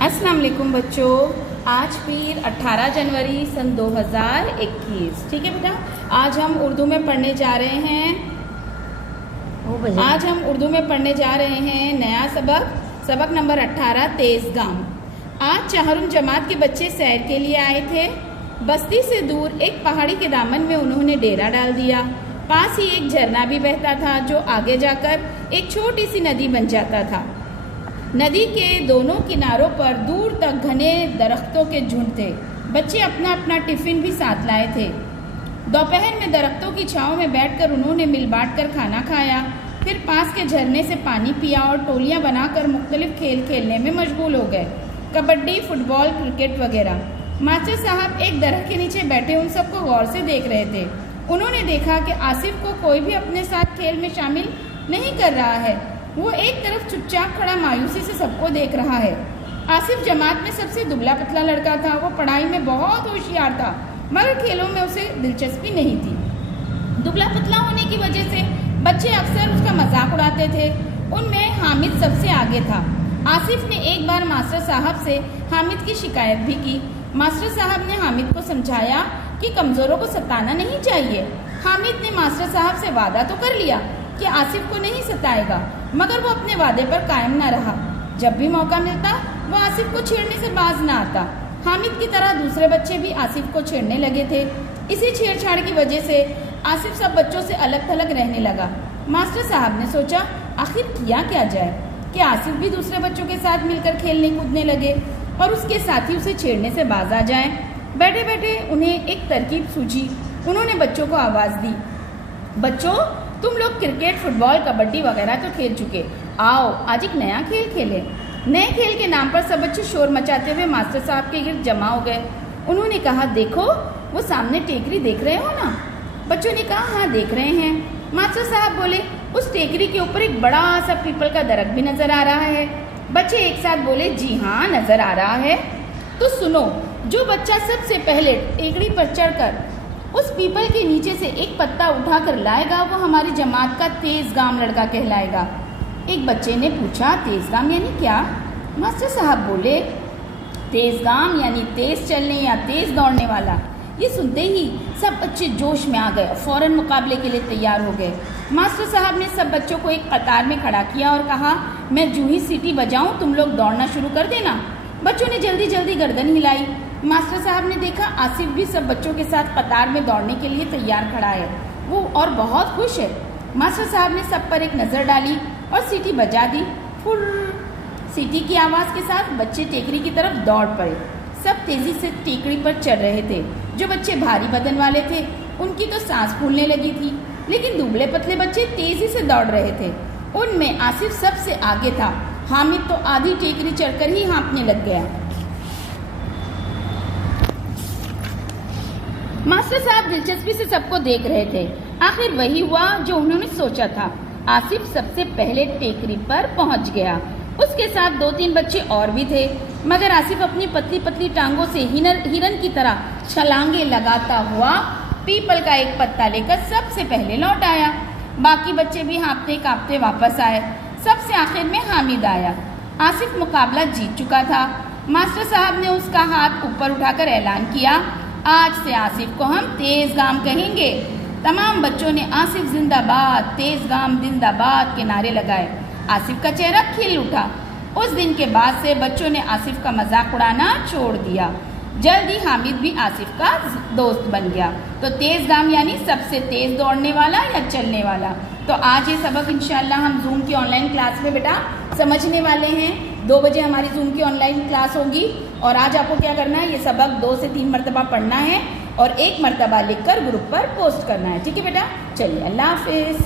अस्सलाम वालेकुम बच्चों। आज फिर 18 जनवरी सन 2021, ठीक है बेटा। आज हम उर्दू में पढ़ने जा रहे हैं नया सबक नंबर 18 तेज गाम। आज चाहरुम जमात के बच्चे सैर के लिए आए थे। बस्ती से दूर एक पहाड़ी के दामन में उन्होंने डेरा डाल दिया। पास ही एक झरना भी बहता था जो आगे जाकर एक छोटी सी नदी बन जाता था। नदी के दोनों किनारों पर दूर तक घने दरख्तों के झुंड थे। बच्चे अपना अपना टिफिन भी साथ लाए थे। दोपहर में दरख्तों की छांव में बैठकर उन्होंने मिल बांट कर खाना खाया। फिर पास के झरने से पानी पिया और टोलियां बनाकर मुख्तलिफ खेल खेलने में मशगूल हो गए, कबड्डी, फुटबॉल, क्रिकेट वगैरह। मास्टर साहब एक दरख्त के नीचे बैठे उन सबको गौर से देख रहे थे। उन्होंने देखा कि आसिफ को कोई भी अपने साथ खेल में शामिल नहीं कर रहा है। वो एक तरफ चुपचाप खड़ा मायूसी से सबको देख रहा है। आसिफ जमात में सबसे दुबला पतला लड़का था। वो पढ़ाई में बहुत होशियार था, मगर खेलों में उसे दिलचस्पी नहीं थी। दुबला पतला होने की वजह से बच्चे अक्सर उसका मजाक उड़ाते थे। उनमें हामिद सबसे आगे था। आसिफ ने एक बार मास्टर साहब से हामिद की शिकायत भी की। मास्टर साहब ने हामिद को समझाया कि कमजोरों को सताना नहीं चाहिए। हामिद ने मास्टर साहब से वादा तो कर लिया कि आसिफ को नहीं सताएगा, मगर वो अपने वादे पर कायम न रहा। जब भी मौका मिलता वो आसिफ को छेड़ने से बाज न आता। हामिद की तरह दूसरे बच्चे भी आसिफ को छेड़ने लगे थे। इसी छेड़छाड़ की वजह से आसिफ सब बच्चों से अलग थलग रहने लगा। मास्टर साहब ने सोचा आखिर किया क्या जाए कि आसिफ भी दूसरे बच्चों के साथ मिलकर खेलने कूदने लगे और उसके साथी उसे छेड़ने से बाज आ जाए। बैठे बैठे उन्हें एक तरकीब सूझी। उन्होंने बच्चों को आवाज़ दी, बच्चों तुम लोग क्रिकेट, फुटबॉल, कबड्डी वगैरह तो खेल चुके, आओ आज एक नया खेल खेलें। नए खेल के नाम पर सब बच्चे शोर मचाते हुए मास्टर साहब के गिर्द जमा हो गए। उन्होंने कहा, देखो वो सामने टेकरी देख रहे हो ना? बच्चों ने कहा, हाँ देख रहे हैं। मास्टर साहब बोले, उस टेकरी के ऊपर एक बड़ा सा पीपल का दरख्त भी नजर आ रहा है। बच्चे एक साथ बोले, जी हाँ नजर आ रहा है। तो सुनो, जो बच्चा सबसे पहले टेकरी पर चढ़कर उस पीपल के नीचे से एक पत्ता उठाकर लाएगा वो हमारी जमात का तेज गाम लड़का कहलाएगा। एक बच्चे ने पूछा, तेज गाम यानी क्या? मास्टर साहब बोले, तेज गाम यानी तेज चलने या तेज दौड़ने वाला। ये सुनते ही सब बच्चे जोश में आ गए, फौरन मुकाबले के लिए तैयार हो गए। मास्टर साहब ने सब बच्चों को एक कतार में खड़ा किया और कहा, मैं जूं ही सीटी बजाऊं तुम लोग दौड़ना शुरू कर देना। बच्चों ने जल्दी जल्दी गर्दन हिलाई। मास्टर साहब ने देखा आसिफ भी सब बच्चों के साथ कतार में दौड़ने के लिए तैयार खड़ा है, वो और बहुत खुश है। मास्टर साहब ने सब पर एक नज़र डाली और सीटी बजा दी। फुर सीटी की आवाज़ के साथ बच्चे टेकरी की तरफ दौड़ पड़े। सब तेजी से टेकरी पर चढ़ रहे थे। जो बच्चे भारी बदन वाले थे उनकी तो सांस फूलने लगी थी, लेकिन दुबले पतले बच्चे तेजी से दौड़ रहे थे। उनमें आसिफ सबसे आगे था। हामिद तो आधी टेकरी चढ़कर ही हाँफने लग गया। मास्टर साहब दिलचस्पी से सबको देख रहे थे। आखिर वही हुआ जो उन्होंने सोचा था। आसिफ सबसे पहले टेकरी पर पहुंच गया। उसके साथ 2-3 बच्चे और भी थे, मगर आसिफ अपनी पतली पतली टांगों से हिरन की तरह छलांगे लगाता हुआ पीपल का एक पत्ता लेकर सबसे पहले लौट आया। बाकी बच्चे भी हाँफते कांपते वापस आए। सबसे आखिर में हामिद आया। आसिफ मुकाबला जीत चुका था। मास्टर साहब ने उसका हाथ ऊपर उठाकर ऐलान किया, आज से आसिफ को हम तेज गाम कहेंगे। तमाम बच्चों ने आसिफ जिंदाबाद, तेज गाम जिंदाबाद के नारे लगाए। आसिफ का चेहरा खिल उठा। उस दिन के बाद से बच्चों ने आसिफ का मजाक उड़ाना छोड़ दिया। जल्द ही हामिद भी आसिफ का दोस्त बन गया। तो तेज गाम यानी सबसे तेज दौड़ने वाला या चलने वाला। तो आज ये सबक इंशाल्लाह हम जूम की ऑनलाइन क्लास में बेटा समझने वाले हैं। 2 बजे हमारी जूम की ऑनलाइन क्लास होगी और आज आपको क्या करना है, ये सबक 2 से 3 मरतबा पढ़ना है और 1 मरतबा लिखकर ग्रुप पर पोस्ट करना है। ठीक है बेटा, चलिए अल्लाह हाफिज।